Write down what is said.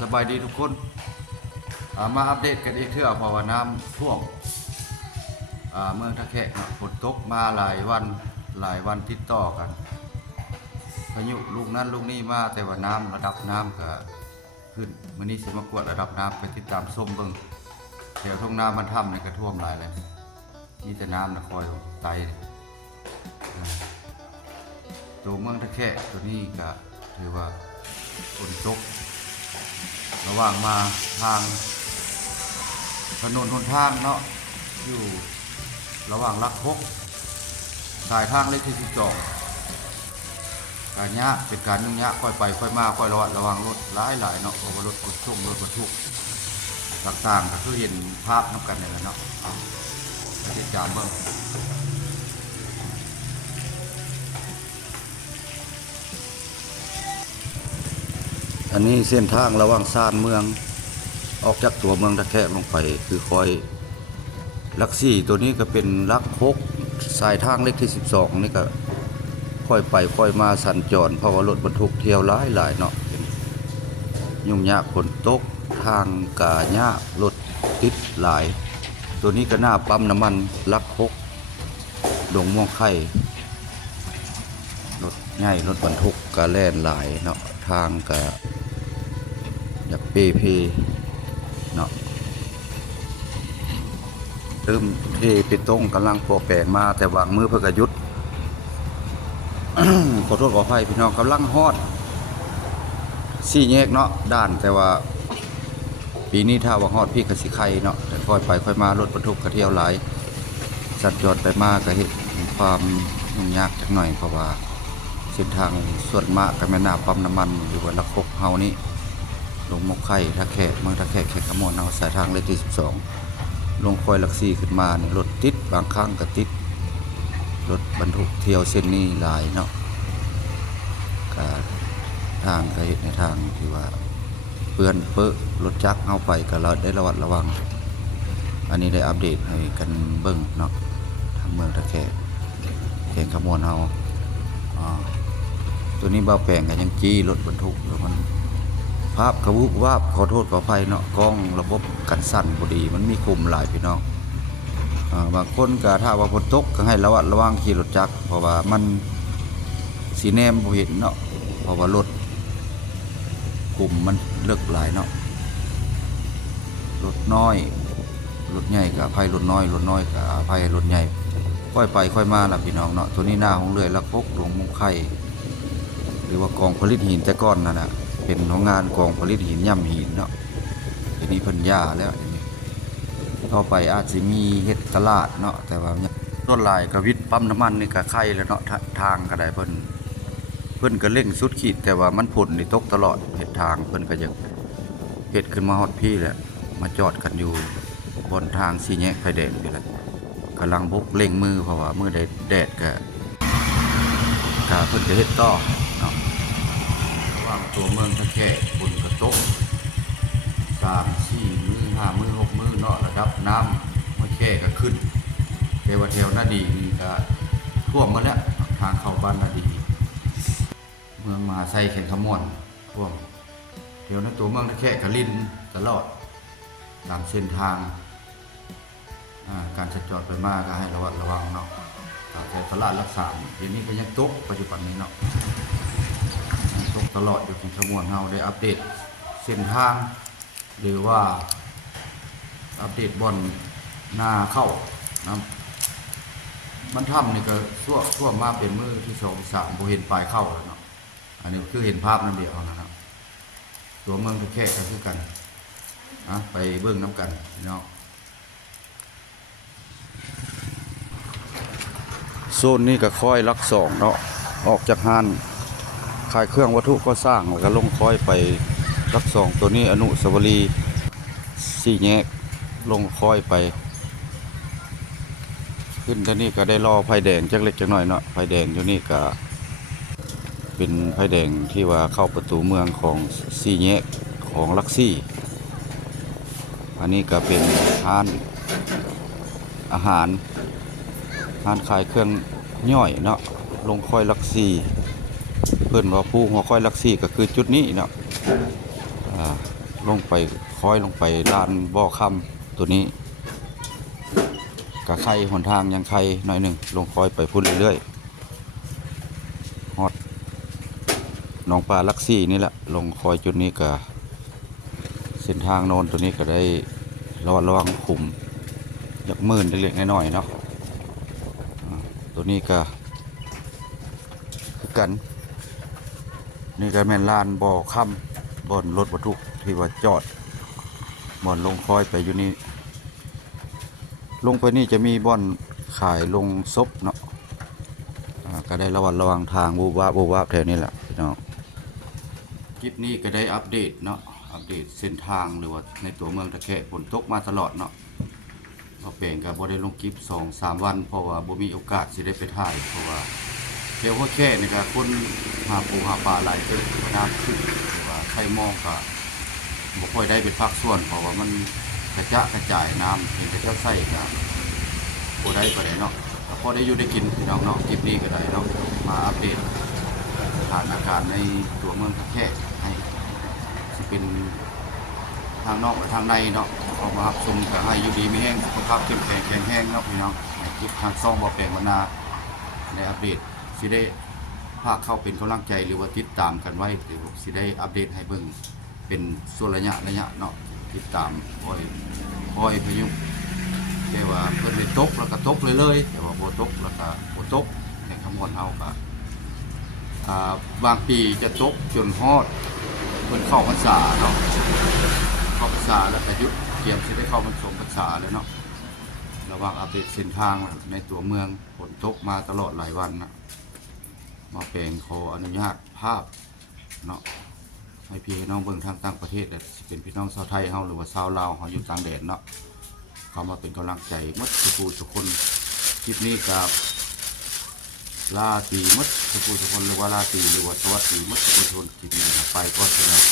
สบายดีทุกคนมาอัปเดตกันอีกเทื่อเพราะว่าน้ำท่วมเมืองทะแคะฝนตกมาหลายวันติดต่อกันพายุลูกนั้นลูกนี้มาแต่ว่าน้ำระดับน้ำก็ขึ้นมื้อนี้สิมากวดระดับน้ำไปติดตามส้มเบิ่งแถวทุ่งนามันถ้ำนี่ก็ท่วมหลายเลยมีแต่น้ำนะคอยไตตัวเมืองทะแคะตัวนี้ก็ถือว่าฝนตกระหว่างมาทางถนนหนทางเนาะอยู่ระหว่างลักพกสายทางเลขที่12การยากเป็นการยุ่งยากค่อยไปค่อยมาค่อยระวังรถหลายเนาะเพราะว่ารถขนส่งรถบรรทุกต่างๆก็คือเห็นภาพน้ำกันนี่แหละเนาะติดตามเบิ่งอันนี้เส้นทางระหว่างซานเมืองออกจากตัวเมืองตะแคกลงไปคือคอยลักซี่ตัวนี้ก็เป็นลักพกสายทางเลขที่12นี่ก็ค่อยไปค่อยมาสัญจรเพราะว่ารถบรรทุกเที่ยวหลายเนาะยุ่งยากฝนตกทางกายากรถติดหลายตัวนี้ก็หน้าปั๊มน้ำมันลักพกดงม่วงไข่รถใหญ่รถบรรทุกก็แล่นหลายเนาะทางก็อยากเปเนาะเริ่มเทไปตรงกำลังโปรแปลงมาแต่วางมือเพื่อกยุด ขอโทษขออภัยพี่น้องกำลังฮอดสี่แยกเนาะด้านแต่ว่าปีนี้ถ้าว่าฮอดพี่กสิไข่เนาะแต่ค่อยไปค่อยมารถบรรทุกกระเที่ยวหลายสัญจรไปมาก็เห็นความยุ่งยากจักหน่อยเพราะว่าเส้นทางส่วนมากก็แม่น้ำปั๊มน้ำมันหรือว่าลักพกเฮานี้ลงมกไข่ทะแขกเมืองทะแขกแขกขมวนเอาสายทางเลขที่12ลงคอยลักซี่ขึ้นมาเนี่ยรถติดบางครั้งก็ติดรถบรรทุกเที่ยวเส้นนี้หลายเนาะก็ทางก็เห็นในทางที่ว่าเปื้อนเปื้อรถจักรเอาไปก็เราได้ระวัดระวังอันนี้ได้อัปเดตให้กันเบิ่งเนาะทางเมืองตะแขกแขกขมวนเอาตัวนี้เบาแปลงกันยังจี้รถบรรทุกแล้วมันภาพกระวุกว่าขอโทษขออภัยเนาะกล้องระบบกันสั่นพอดีมันมีกลุ่มหลายพี่น้องบางคนก็ถ้าว่าฝนตกก็ให้ระวัดระวังขี่รถจักรเพราะว่ามันสีแนมบ่เห็นเนาะเพราะว่ารถกลุ่มมันเลิกหลายเนาะรถน้อยรถใหญ่กับภัยรถน้อยกับภัยรถใหญ่ค่อยไปค่อยมาล่ะพี่น้องเนาะตัวนี้หน้าของเรือลักพกหลวงมุงไข่หรือว่ากองผลิตหินแต่ก้อนนั่นน่ะเป็นโรงงานกองผลิตหินย่ำหินเนาะทีนี้เพิ่นย่าแล้วต่อไปอาจจะมีเฮ็ดตลาดเนาะแต่ว่าต้นลายกระวิดปั๊มน้ำมันนี่ก็ไข่แล้วเนาะทางก็ได้เพิ่นก็เร่งสุดขีดแต่ว่ามันผลนี่ตกตลอดเฮ็ดทางเพิ่นก็อยากเฮ็ดขึ้นมาฮอดพี่แหละมาจอดกันอยู่บนทางสี่แยกไฟแดงนี่แหละกำลังบุกเร่งมือเพราะว่ามือแดดก็เพิ่นจะเฮ็ดต่อเนาะระหว่างตัวเมืองตะแคกบนกระโต๊ะ3-4 มื้อ5 มื้อ 6 มื้อเนาะระดับน้ำห้วยแค่ก็ขึ้นเทวแถวนาดีนี่ก็ท่วมมาแล้วทางเข้าบ้านนาดีเมืองมหาไซแข่งขมวนท่วมเดี๋ยวนั้นตัวเมืองตะแคกก็ลิ้นตลอดตามเส้นทางการสัญจรไปมาก็ให้ระวัดระวังเนาะแต่ตลาดรักษาเดี๋ยวนี้ก็ยังตกปัจจุบันนี้เนาะตกตลอดอยู่ที่ขมวนเฮาได้อัปเดตเส้นทางหรือว่าอัปเดตบอนหน้าเข้านะมันทำนี่ก็ชั่วมาเป็นมือที่2-3บ่เห็นปลายเข้าแล้วเนาะอันนี้คือเห็นภาพนั่นเดียวนะครับตัวเมืองตะแคกก็คือกันไปเบิ่งน้ำกันเนาะโซนนี้ก็ค่อยลัก2เนาะออกจากห้านขายเครื่องวัตถุก็สร้างแล้วก็ลงค่อยไปลัก2ตัวนี้อนุสาวรีย์สี่แยกลงค่อยไปขึ้นท่านี้ก็ได้รอไฟแดงจักเล็กจักน้อยเนาะไฟแดงอยู่นี่ก็เป็นไฟแดงที่ว่าเข้าประตูเมืองของสี่แยกของลักซี่อันนี้ก็เป็นร้านอาหารร้านขายเครื่องย่อยเนาะลงค่อยลักซี่เพิ่นว่าผู้หัวค่อยลักซี่ก็คือจุดนี้เนาะ ลงไปค่อยลงไปด้านบ่อค่ำตัวนี้กะไข่หนทางยังไข่หน่อยหนึ่งลงค่อยไปพุ่นเรื่อยๆฮอดหนองปลาลักซี่นี่แหละลงคอยจุดนี้ก็เส้นทางโน้นตัวนี้ก็ได้ระวังขุมยักมื่นเล็กๆน้อยๆเนาะตัวนี้ก็คือกันนี่ก็แม่นลานบ่อค่ำบ่อนรถบรรทุกที่ว่าจอดบ่อนลงคอยไปอยู่นี่ลงไปนี่จะมีบ่อนขายลงศพเนาะก็ได้ระวังทางบูบาแถวนี้แหละพี่น้องคลิปนี้ก็ได้อัปเดตเนาะอัปเดตเส้นทางหรือว่าในตัวเมืองตะแคร่ฝนตกมาตลอดเนาะเราเปลี่ยนกับบ่ได้ลงคลิป 2-3 วันเพราะว่าบ่มีโอกาสสิได้ไปถ่ายเพราะว่าเที่ยวหัวแค่นี่ก็คนหาปูหาปลาหลายเติบน้ำขึ้นหรือว่าไข่มองก็บ่ค่อยได้เป็นภาคส่วนเพราะว่ามันกระจายน้ำเห็นแต่เจ้าไส้ก็บ่ได้ไปไหนเนาะก็พอได้อยู่ได้กินพี่น้องเนาะคลิปนี้ก็ได้เนาะมาอัปเดตสถานการณ์ในตัวเมืองตะแคร่ให้สิเป็นทางนอกและทางในเนาะเอามารับชมก็ให้อยู่ดีมีแห้งสุขภาพเข้มแข็งแข็งแห้งเนาะพี่น้องในคลิปทางซ่องบ่แปลงวรรณาในอัปเดตสิได้ภาคเข้าเป็นกำลังใจหรือว่าติดตามกันไว้หรือสิได้อัปเดตให้เบิ่งเป็นส่วนระยะเนาะติดตามคอยพยุงแต่ว่าเพิ่นไปตกแล้วก็ตกเลยแต่ว่าบ่ตกแล้วก็บ่ตกในคำนวณเฮาก็บางปีจะตกจนฮอดเพิ่นเข้าพรรษาเนาะเข้าพรรษาแล้วก็หยุดเตรียมสิได้เข้าพรรษาแล้วเนาะระหว่างอัปเดตเส้นทางในตัวเมืองฝนตกมาตลอดหลายวันนะมาแปลงขออนุญาตภาพเนาะให้พี่น้องเบิ่งทางต่างประเทศเป็นพี่น้องชาวไทยเฮาหรือว่าชาวลาวเฮาอยู่ต่างแดนเนาะเข้ามาเป็นกำลังใจหมดทุกคนคลิปนี้กับลาตีมดทุกคนหรือว่าลาตีหรือว่าสวัสดีมดทุกคนคลิปนี้ไปก็เสร็จแล้ว